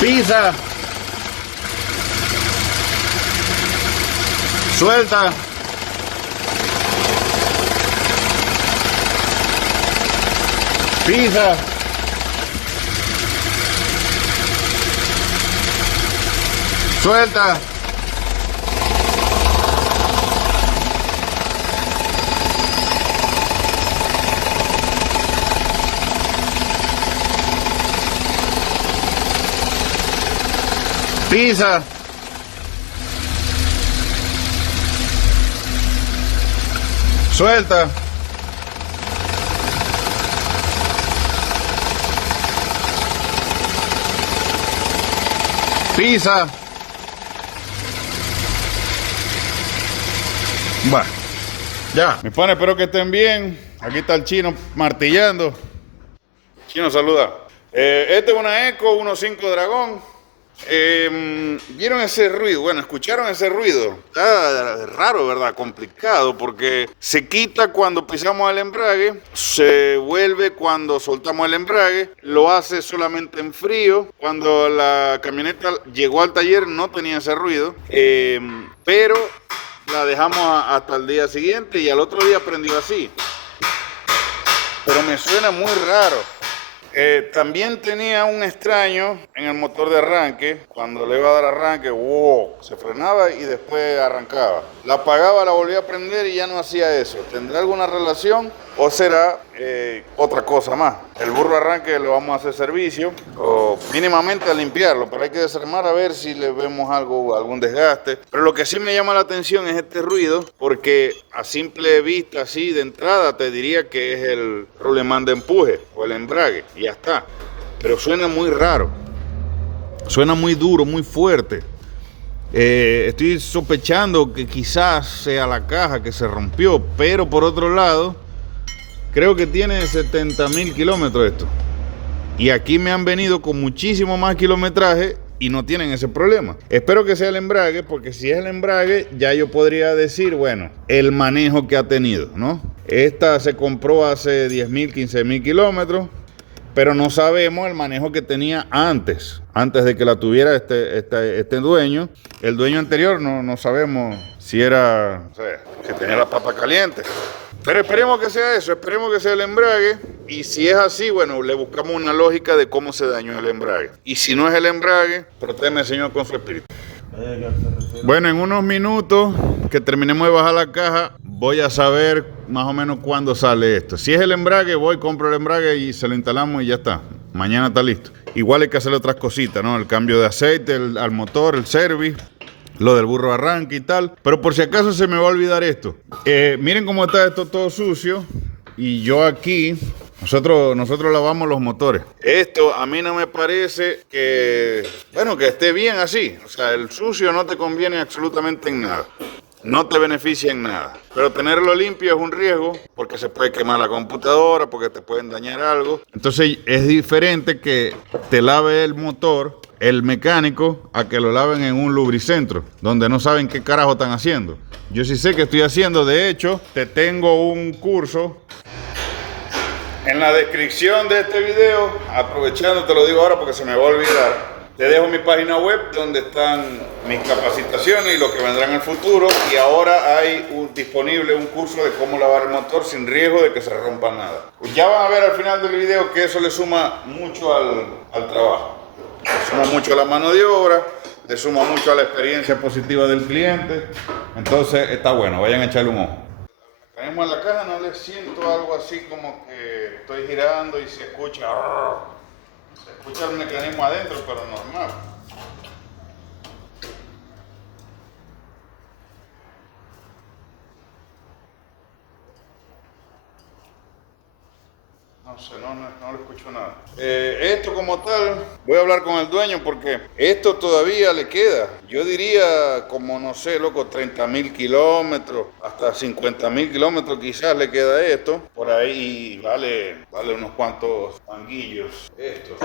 Pisa. Suelta. Pisa. Suelta. Pisa. Suelta. Pisa. Bueno, ya. Mis panes, espero que estén bien. Aquí está el chino martillando. Chino, saluda. Este es una Eco 1.5 Dragón. ¿Vieron ese ruido? Bueno, ¿escucharon ese ruido? Está raro, ¿verdad? Complicado, porque se quita cuando pisamos el embrague, se vuelve cuando soltamos el embrague, lo hace solamente en frío. Cuando la camioneta llegó al taller no tenía ese ruido, pero la dejamos hasta el día siguiente y al otro día prendió así. Pero me suena muy raro. También tenía un extraño en el motor de arranque. Cuando le iba a dar arranque, wow, se frenaba y después arrancaba. La apagaba, la volvía a prender y ya no hacía eso. ¿Tendrá alguna relación o será otra cosa más? El burro arranque le vamos a hacer servicio o mínimamente a limpiarlo, pero hay que desarmar a ver si le vemos algún desgaste. Pero lo que sí me llama la atención es este ruido, porque a simple vista, así de entrada, te diría que es el rulemán de empuje o el embrague y ya está. Pero suena muy raro, suena muy duro, muy fuerte. Estoy sospechando que quizás sea la caja que se rompió, pero por otro lado, creo que tiene 70.000 kilómetros esto. Y aquí me han venido con muchísimo más kilometraje y no tienen ese problema. Espero que sea el embrague, porque si es el embrague, ya yo podría decir, bueno, el manejo que ha tenido, ¿no? Esta se compró hace 10.000, 15.000 kilómetros, pero no sabemos el manejo que tenía antes de que la tuviera este dueño. El dueño anterior no sabemos si era, o sea, que tenía la papa caliente. Pero esperemos que sea eso, esperemos que sea el embrague. Y si es así, bueno, le buscamos una lógica de cómo se dañó el embrague. Y si no es el embrague, protégeme, Señor, con su espíritu. Bueno, en unos minutos que terminemos de bajar la caja, voy a saber más o menos cuándo sale esto. Si es el embrague, voy, compro el embrague y se lo instalamos y ya está. Mañana está listo. Igual hay que hacerle otras cositas, ¿no? El cambio de aceite al motor, el service, lo del burro arranque y tal. Pero por si acaso se me va a olvidar esto. Miren cómo está esto todo sucio. Y yo aquí, nosotros lavamos los motores. Esto a mí no me parece que, bueno, que esté bien así. O sea, el sucio no te conviene absolutamente en nada. No te beneficia en nada. Pero tenerlo limpio es un riesgo, porque se puede quemar la computadora, porque te pueden dañar algo. Entonces es diferente que te lave el motor el mecánico a que lo laven en un lubricentro, donde no saben qué carajo están haciendo. Yo sí sé qué estoy haciendo. De hecho, te tengo un curso en la descripción de este video. Aprovechando, te lo digo ahora porque se me va a olvidar. Te dejo mi página web donde están mis capacitaciones y lo que vendrá en el futuro. Y ahora hay disponible un curso de cómo lavar el motor sin riesgo de que se rompa nada. Pues ya van a ver al final del video que eso le suma mucho al trabajo. Le suma mucho a la mano de obra, le suma mucho a la experiencia positiva del cliente. Entonces está bueno, vayan a echarle un ojo. Tenemos en la caja, no le siento algo así como que estoy girando y se escucha el mecanismo adentro, pero normal. No sé, no le escucho nada. Esto como tal, voy a hablar con el dueño porque esto todavía le queda. Yo diría como, no sé, loco, 30.000 kilómetros, hasta 50.000 kilómetros quizás le queda esto. Por ahí vale unos cuantos manguillos esto.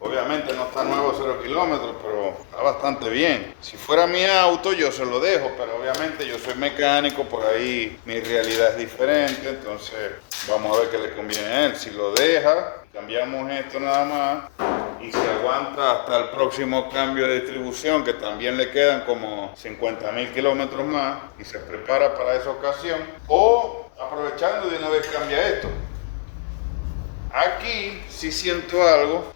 Obviamente no está nuevo 0 kilómetros, pero está bastante bien. Si fuera mi auto yo se lo dejo, pero obviamente yo soy mecánico, por ahí mi realidad es diferente, entonces vamos a ver qué le conviene a él. Si lo deja, cambiamos esto nada más, y se aguanta hasta el próximo cambio de distribución, que también le quedan como 50.000 kilómetros más, y se prepara para esa ocasión, o aprovechando de una vez cambia esto. Aquí sí siento algo.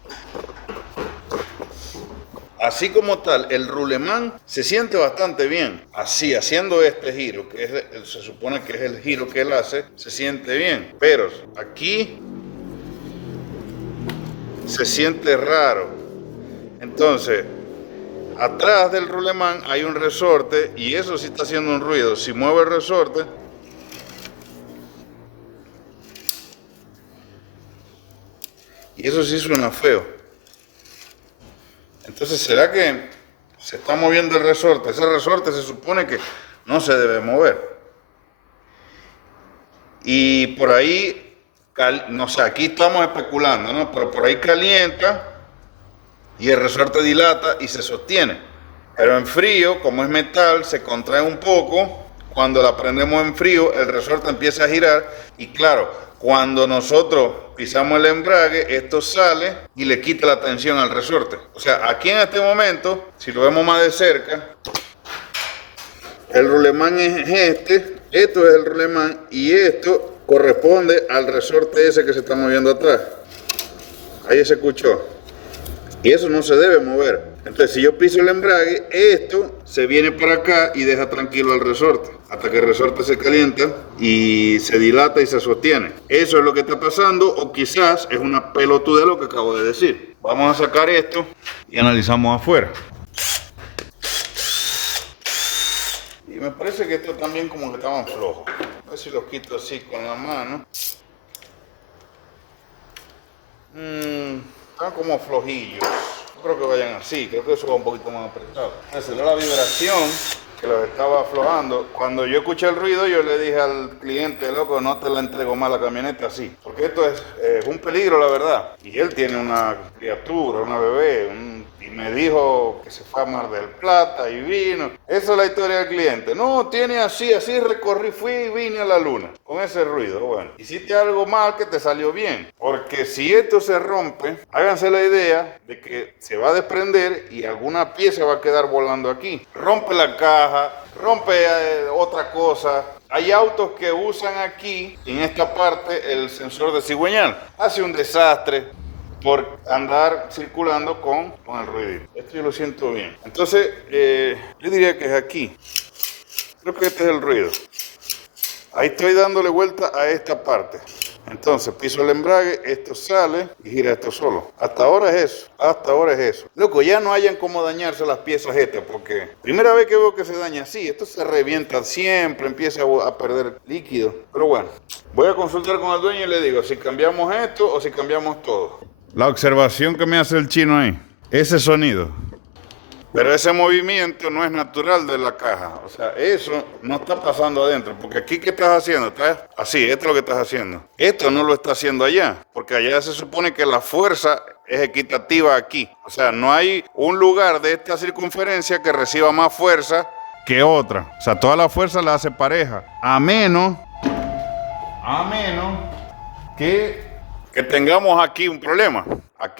Así como tal, el rulemán se siente bastante bien. Así, haciendo este giro, que se supone que es el giro que él hace, se siente bien. Pero aquí se siente raro. Entonces, atrás del rulemán hay un resorte y eso sí está haciendo un ruido. Si muevo el resorte, y eso sí suena feo. Entonces, ¿será que se está moviendo el resorte? Ese resorte se supone que no se debe mover. Y por ahí, no sé, aquí estamos especulando, ¿no? Pero por ahí calienta y el resorte dilata y se sostiene. Pero en frío, como es metal, se contrae un poco. Cuando la prendemos en frío, el resorte empieza a girar y claro, cuando nosotros pisamos el embrague, esto sale y le quita la tensión al resorte. O sea, aquí en este momento, si lo vemos más de cerca, el rulemán es este, esto es el rulemán y esto corresponde al resorte ese que se está moviendo atrás. Ahí se escuchó. Y eso no se debe mover. Entonces, si yo piso el embrague, esto se viene para acá y deja tranquilo al resorte, hasta que el resorte se calienta y se dilata y se sostiene. Eso es lo que está pasando, o quizás es una pelotudez lo que acabo de decir. Vamos a sacar esto y analizamos afuera. Y me parece que esto también como que estaban flojos. A ver si los quito así con la mano. Están como flojillos. No creo que vayan así, creo que eso va un poquito más apretado. Esa era la vibración que los estaba aflojando. Cuando yo escuché el ruido, yo le dije al cliente, loco, no te la entrego más la camioneta así. Porque esto es un peligro, la verdad. Y él tiene una criatura, una bebé, y me dijo que se fue a Mar del Plata y vino. Esa es la historia del cliente. No, tiene así recorrí, fui y vine a la luna. Con ese ruido, bueno. Hiciste algo mal que te salió bien. Porque si esto se rompe, háganse la idea de que se va a desprender y alguna pieza va a quedar volando aquí. Rompe la caja, rompe otra cosa. Hay autos que usan aquí, en esta parte, el sensor de cigüeñal. Hace un desastre por andar circulando con el ruido. Esto yo lo siento bien. Entonces, yo diría que es aquí. Creo que este es el ruido. Ahí estoy dándole vuelta a esta parte. Entonces, piso el embrague, esto sale y gira esto solo. Hasta ahora es eso. Hasta ahora es eso. Loco, ya no hayan cómo dañarse las piezas estas, porque primera vez que veo que se daña así. Esto se revienta siempre, empieza a perder líquido. Pero bueno, voy a consultar con el dueño y le digo si cambiamos esto o si cambiamos todo. La observación que me hace el chino ahí, ese sonido. Pero ese movimiento no es natural de la caja. O sea, eso no está pasando adentro. Porque aquí, ¿qué estás haciendo? Estás así, esto es lo que estás haciendo. Esto no lo está haciendo allá. Porque allá se supone que la fuerza es equitativa aquí. O sea, no hay un lugar de esta circunferencia que reciba más fuerza que otra. O sea, toda la fuerza la hace pareja. A menos que tengamos aquí un problema.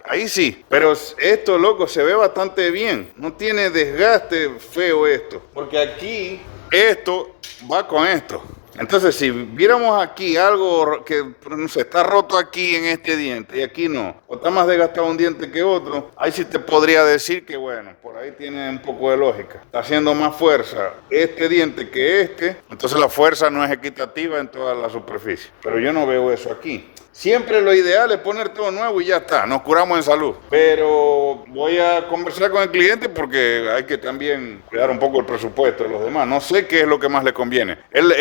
Ahí sí. Pero esto, loco, se ve bastante bien. No tiene desgaste feo esto. Porque aquí, esto va con esto. Entonces, si viéramos aquí algo que, no sé, está roto aquí en este diente y aquí no, o está más desgastado un diente que otro, ahí sí te podría decir que, bueno, por ahí tiene un poco de lógica. Está haciendo más fuerza este diente que este, entonces la fuerza no es equitativa en toda la superficie. Pero yo no veo eso aquí. Siempre lo ideal es poner todo nuevo y ya está, nos curamos en salud. Pero voy a conversar con el cliente porque hay que también cuidar un poco el presupuesto de los demás. No sé qué es lo que más le conviene. Él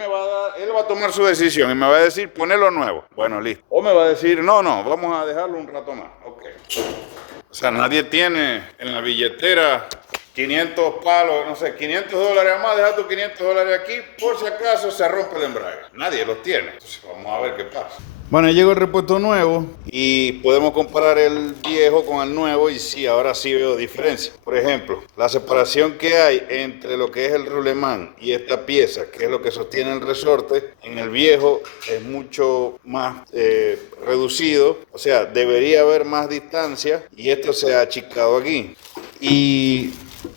va a tomar su decisión y me va a decir ponerlo nuevo. Bueno, listo. O me va a decir, no, vamos a dejarlo un rato más. Ok. O sea, nadie tiene en la billetera 500 palos, no sé, $500 más, deja tus $500 aquí, por si acaso se rompe el embrague. Nadie los tiene. Entonces, vamos a ver qué pasa. Bueno, llegó el repuesto nuevo y podemos comparar el viejo con el nuevo y sí, ahora sí veo diferencia. Por ejemplo, la separación que hay entre lo que es el rulemán y esta pieza, que es lo que sostiene el resorte, en el viejo es mucho más reducido, o sea, debería haber más distancia y esto se ha achicado aquí. Y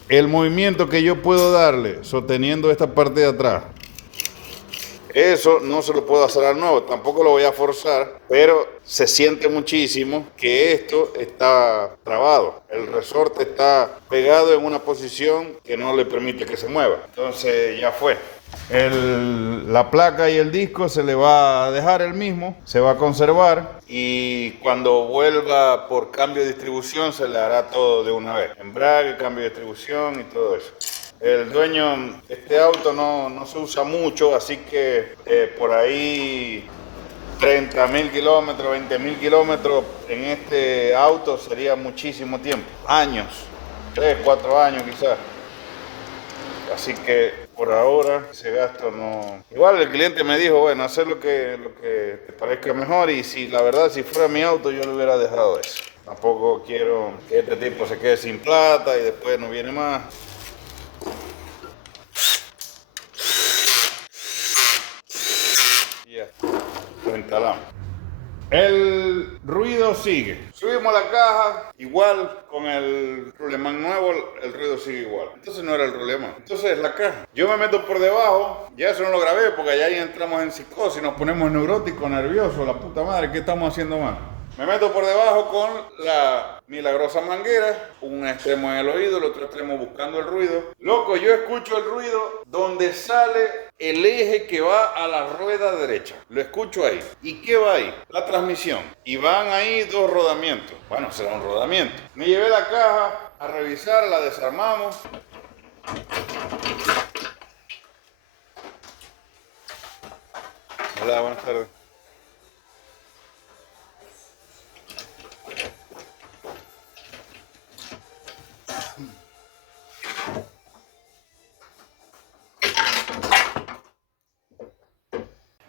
el movimiento que yo puedo darle sosteniendo esta parte de atrás, eso no se lo puedo hacer al nuevo, tampoco lo voy a forzar, pero se siente muchísimo que esto está trabado. El resorte está pegado en una posición que no le permite que se mueva. Entonces ya fue. La placa y el disco se le va a dejar el mismo, se va a conservar y cuando vuelva por cambio de distribución se le hará todo de una vez. Embrague, cambio de distribución y todo eso. El dueño, este auto no se usa mucho, así que por ahí 30.000 kilómetros, 20.000 kilómetros en este auto sería muchísimo tiempo, años, 3, 4 años quizás. Así que por ahora ese gasto no... Igual el cliente me dijo, bueno, hacer lo que te parezca mejor y si la verdad si fuera mi auto yo le hubiera dejado eso. Tampoco quiero que este tipo se quede sin plata y después no viene más. Ya, lo instalamos. El ruido sigue. Subimos la caja, igual con el rulemán nuevo, el ruido sigue igual. Entonces no era el rulemán. Entonces la caja. Yo me meto por debajo, ya eso no lo grabé porque allá ahí entramos en psicosis, nos ponemos neuróticos, nerviosos, la puta madre, ¿qué estamos haciendo mal? Me meto por debajo con la milagrosa manguera, un extremo en el oído, el otro extremo buscando el ruido. Loco, yo escucho el ruido donde sale el eje que va a la rueda derecha. Lo escucho ahí. ¿Y qué va ahí? La transmisión. Y van ahí 2 rodamientos. Bueno, será un rodamiento. Me llevé la caja a revisar, la desarmamos. Hola, buenas tardes.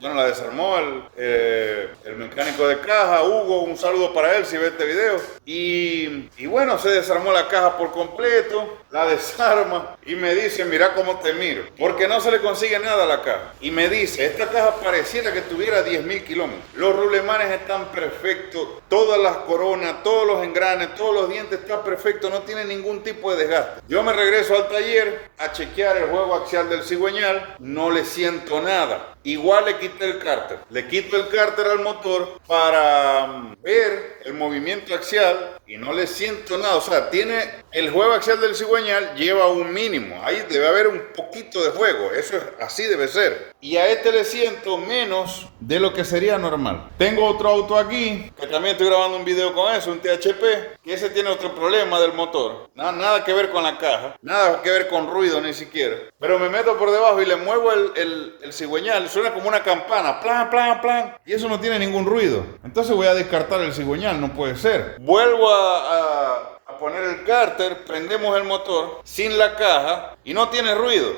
Bueno, la desarmó el mecánico de caja, Hugo, un saludo para él si ve este video. Y bueno, se desarmó la caja por completo, la desarma y me dice, mira cómo te miro, porque no se le consigue nada a la caja. Y me dice, esta caja pareciera que tuviera 10.000 kilómetros. Los rulemanes están perfectos, todas las coronas, todos los engranes, todos los dientes están perfectos, no tiene ningún tipo de desgaste. Yo me regreso al taller a chequear el juego axial del cigüeñal, no le siento nada. Igual le quité el cárter. Le quito el cárter al motor para ver el movimiento axial y no le siento nada. O sea, tiene el juego axial del cigüeñal, lleva un mínimo. Ahí debe haber un poquito de juego. Eso es, así debe ser. Y a este le siento menos de lo que sería normal. Tengo otro auto aquí, que también estoy grabando un video con eso, un THP, que ese tiene otro problema del motor. Nada que ver con la caja, nada que ver con ruido ni siquiera. Pero me meto por debajo y le muevo el cigüeñal. Suena como una campana, plan, plan, plan. Y eso no tiene ningún ruido. Entonces voy a descartar el cigüeñal, no puede ser. Vuelvo a poner el cárter, prendemos el motor sin la caja y no tiene ruido.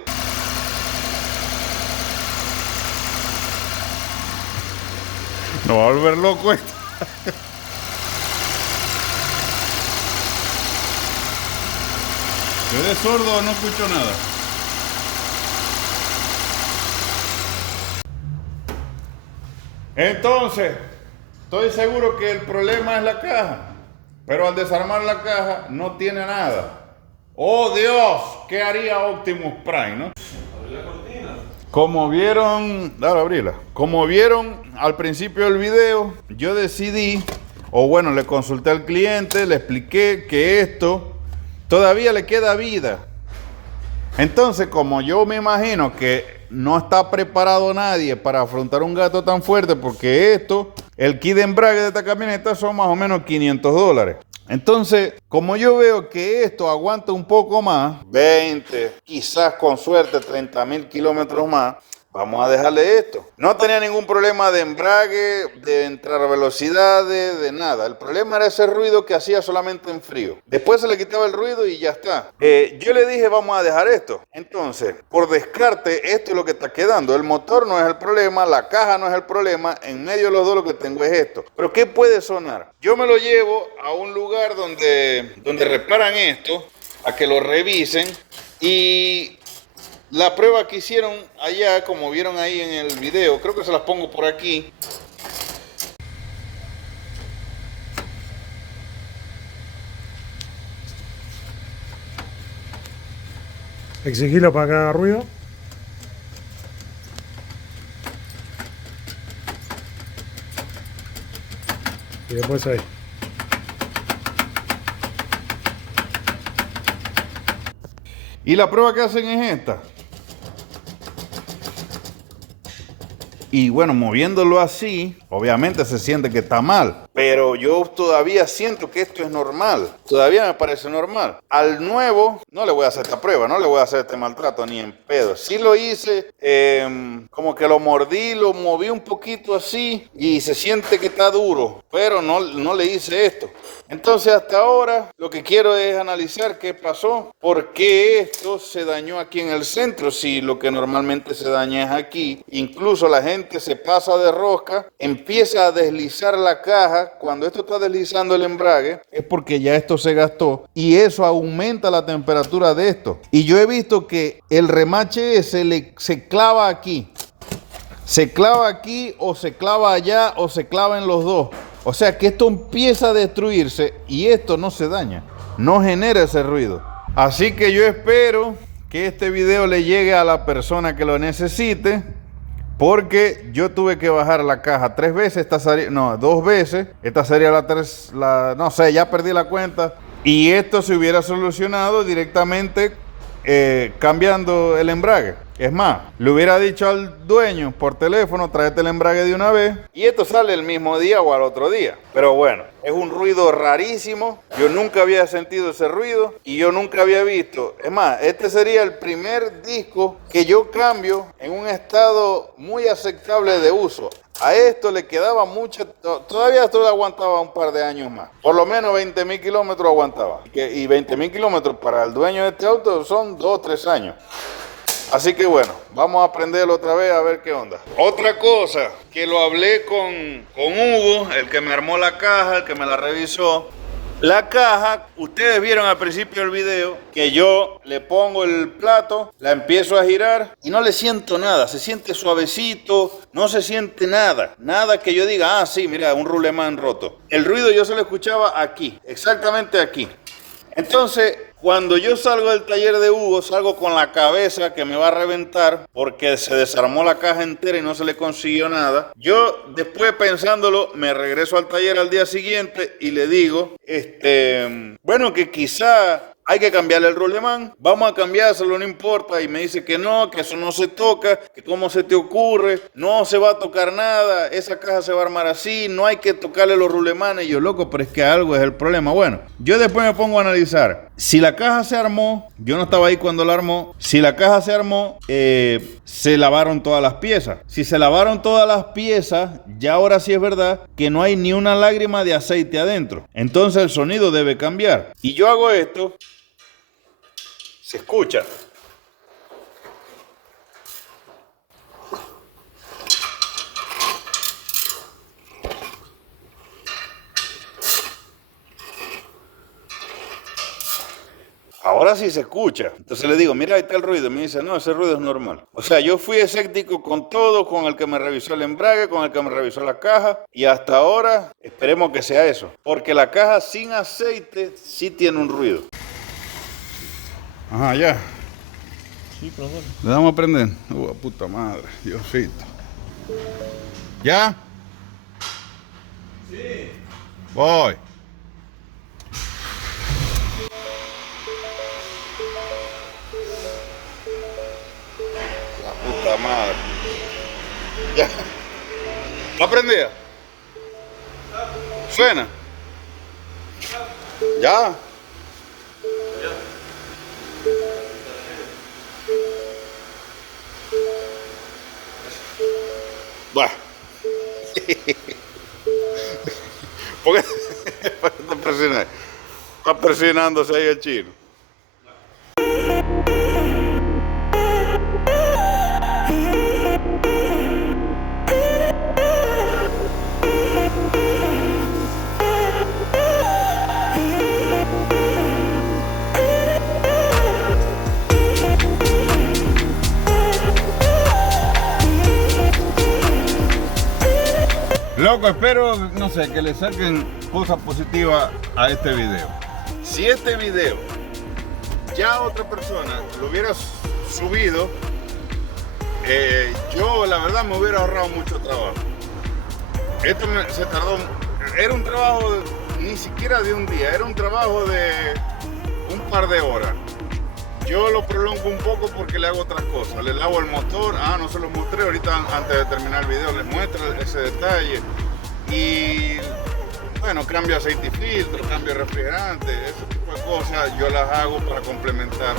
No va a volver loco esto. Quedé sordo, no escucho nada. Entonces, estoy seguro que el problema es la caja, pero al desarmar la caja no tiene nada. ¡Oh Dios! ¿Qué haría Optimus Prime, no? Abrir la cortina. Como vieron, dale, abrila. Como vieron al principio del video, yo decidí, o bueno, le consulté al cliente, le expliqué que esto todavía le queda vida. Entonces, como yo me imagino que no está preparado nadie para afrontar un gasto tan fuerte, porque el kit de embrague de esta camioneta son más o menos $500. Entonces, como yo veo que esto aguanta un poco más, 20, quizás con suerte 30.000 kilómetros más, vamos a dejarle esto. No tenía ningún problema de embrague, de entrar a velocidades, de nada. El problema era ese ruido que hacía solamente en frío. Después se le quitaba el ruido y ya está. Yo le dije, vamos a dejar esto. Entonces, por descarte, esto es lo que está quedando. El motor no es el problema, la caja no es el problema. En medio de los dos lo que tengo es esto. Pero ¿qué puede sonar? Yo me lo llevo a un lugar donde reparan esto, a que lo revisen, y la prueba que hicieron allá, como vieron ahí en el video, creo que se las pongo por aquí. Exigilo para que haga ruido. Y después ahí. Y la prueba que hacen es esta. Y bueno, moviéndolo así, obviamente se siente que está mal. Pero yo todavía siento que esto es normal. Todavía me parece normal. Al nuevo, no le voy a hacer esta prueba, no le voy a hacer este maltrato ni en pedo. Sí lo hice, como que lo mordí, lo moví un poquito así y se siente que está duro. Pero no le hice esto. Entonces hasta ahora lo que quiero es analizar qué pasó. ¿Por qué esto se dañó aquí en el centro? Si lo que normalmente se daña es aquí. Incluso la gente se pasa de rosca, empieza a deslizar la caja. Cuando esto está deslizando el embrague es porque ya esto se gastó y eso aumenta la temperatura de esto. Y yo he visto que el remache se clava aquí. Se clava aquí o se clava allá o se clava en los dos. O sea que esto empieza a destruirse y esto no se daña. No genera ese ruido. Así que yo espero que este video le llegue a la persona que lo necesite. Porque yo tuve que bajar la caja 3 veces, 2 veces. Esta sería no sé, ya perdí la cuenta. Y esto se hubiera solucionado directamente cambiando el embrague. Es más, le hubiera dicho al dueño por teléfono, tráete el embrague de una vez. Y esto sale el mismo día o al otro día. Pero bueno, es un ruido rarísimo. Yo nunca había sentido ese ruido y yo nunca había visto. Es más, este sería el primer disco que yo cambio en un estado muy aceptable de uso. A esto le quedaba mucho, todavía esto le aguantaba un par de años más. Por lo menos 20.000 kilómetros aguantaba. Y 20.000 kilómetros para el dueño de este auto son 2 o 3 años. Así que bueno, vamos a prenderlo otra vez a ver qué onda. Otra cosa, que lo hablé con Hugo, el que me armó la caja, el que me la revisó. La caja, ustedes vieron al principio del video que yo le pongo el plato, la empiezo a girar y no le siento nada, se siente suavecito, no se siente nada, nada que yo diga, ah sí, mira, un rulemán roto. El ruido yo se lo escuchaba aquí, exactamente aquí. Entonces, cuando yo salgo del taller de Hugo, salgo con la cabeza que me va a reventar porque se desarmó la caja entera y no se le consiguió nada. Yo, después pensándolo, me regreso al taller al día siguiente y le digo, bueno, que quizá hay que cambiarle el rulemán, vamos a cambiárselo, no importa. Y me dice que no, que eso no se toca, que cómo se te ocurre, no se va a tocar nada, esa caja se va a armar así, no hay que tocarle los rulemanes. Y yo, loco, pero es que algo es el problema. Bueno, yo después me pongo a analizar. Si la caja se armó, yo no estaba ahí cuando la armó, si la caja se armó, se lavaron todas las piezas. Si se lavaron todas las piezas, ya ahora sí es verdad que no hay ni una lágrima de aceite adentro. Entonces el sonido debe cambiar. Y yo hago esto. Se escucha. Ahora sí se escucha. Entonces le digo, mira, ahí está el ruido. Me dice, no, ese ruido es normal. O sea, yo fui escéptico con todo, con el que me revisó el embrague, con el que me revisó la caja. Y hasta ahora esperemos que sea eso. Porque la caja sin aceite sí tiene un ruido. Ajá, ya. Sí, profesor. ¿Le damos a prender? Puta madre, Diosito. ¿Ya? Sí. Voy. La puta madre. ¿Ya? ¿Está prendida? ¿Suena? ¿Ya? ¿Por qué te presionas? Está presionándose ahí el chino. Loco, espero, no sé, que le saquen cosas positivas a este video. Si este video ya otra persona lo hubiera subido, yo la verdad me hubiera ahorrado mucho trabajo. Esto se tardó, era un trabajo ni siquiera de un día, era un trabajo de un par de horas. Yo lo prolongo un poco porque le hago otras cosas. Le lavo el motor. No se lo mostré. Ahorita antes de terminar el video les muestro ese detalle. Y bueno, cambio aceite y filtro, cambio refrigerante, ese tipo de cosas yo las hago para complementar.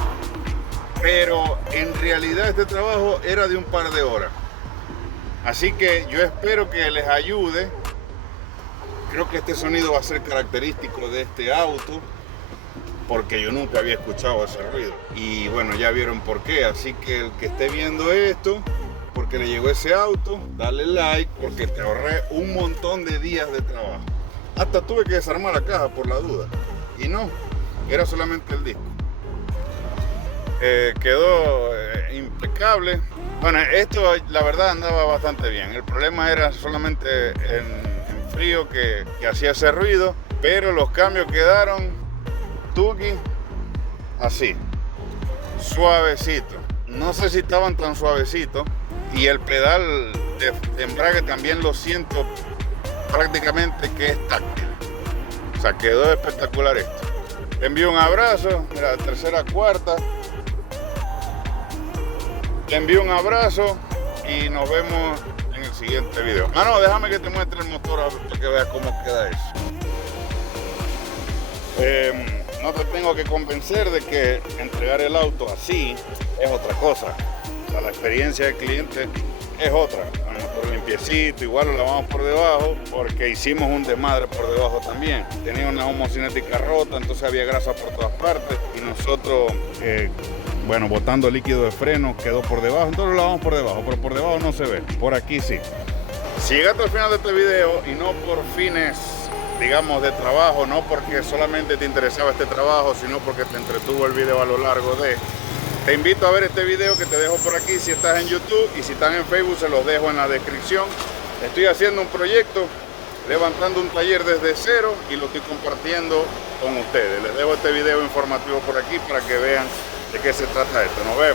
Pero en realidad este trabajo era de un par de horas. Así que yo espero que les ayude. Creo que este sonido va a ser característico de este auto, porque yo nunca había escuchado ese ruido. Y bueno, ya vieron por qué. Así que el que esté viendo esto, porque le llegó ese auto, dale like, porque te ahorré un montón de días de trabajo. Hasta tuve que desarmar la caja por la duda. Y no, era solamente el disco. Quedó impecable. Bueno, esto la verdad andaba bastante bien. El problema era solamente en frío que hacía ese ruido. Pero los cambios quedaron tuki, así, suavecito. No sé si estaban tan suavecitos. Y el pedal de embrague también lo siento prácticamente que es táctil. O sea, quedó espectacular esto. Te envío un abrazo, mira, tercera, cuarta. Te envío un abrazo y nos vemos en el siguiente video. No, déjame que te muestre el motor para que veas cómo queda eso. No te tengo que convencer de que entregar el auto así es otra cosa. O sea, la experiencia del cliente es otra. El motor limpiecito, igual lo lavamos por debajo porque hicimos un desmadre por debajo también. Tenía una homocinética rota, entonces había grasa por todas partes y nosotros, bueno, botando líquido de freno quedó por debajo, entonces lo lavamos por debajo, pero por debajo no se ve, por aquí sí. Si llegaste al final de este video y no por fines, digamos, de trabajo, no porque solamente te interesaba este trabajo, sino porque te entretuvo el video a lo largo de... Te invito a ver este video que te dejo por aquí si estás en YouTube, y si están en Facebook se los dejo en la descripción. Estoy haciendo un proyecto, levantando un taller desde cero y lo estoy compartiendo con ustedes. Les dejo este video informativo por aquí para que vean de qué se trata esto. Nos vemos.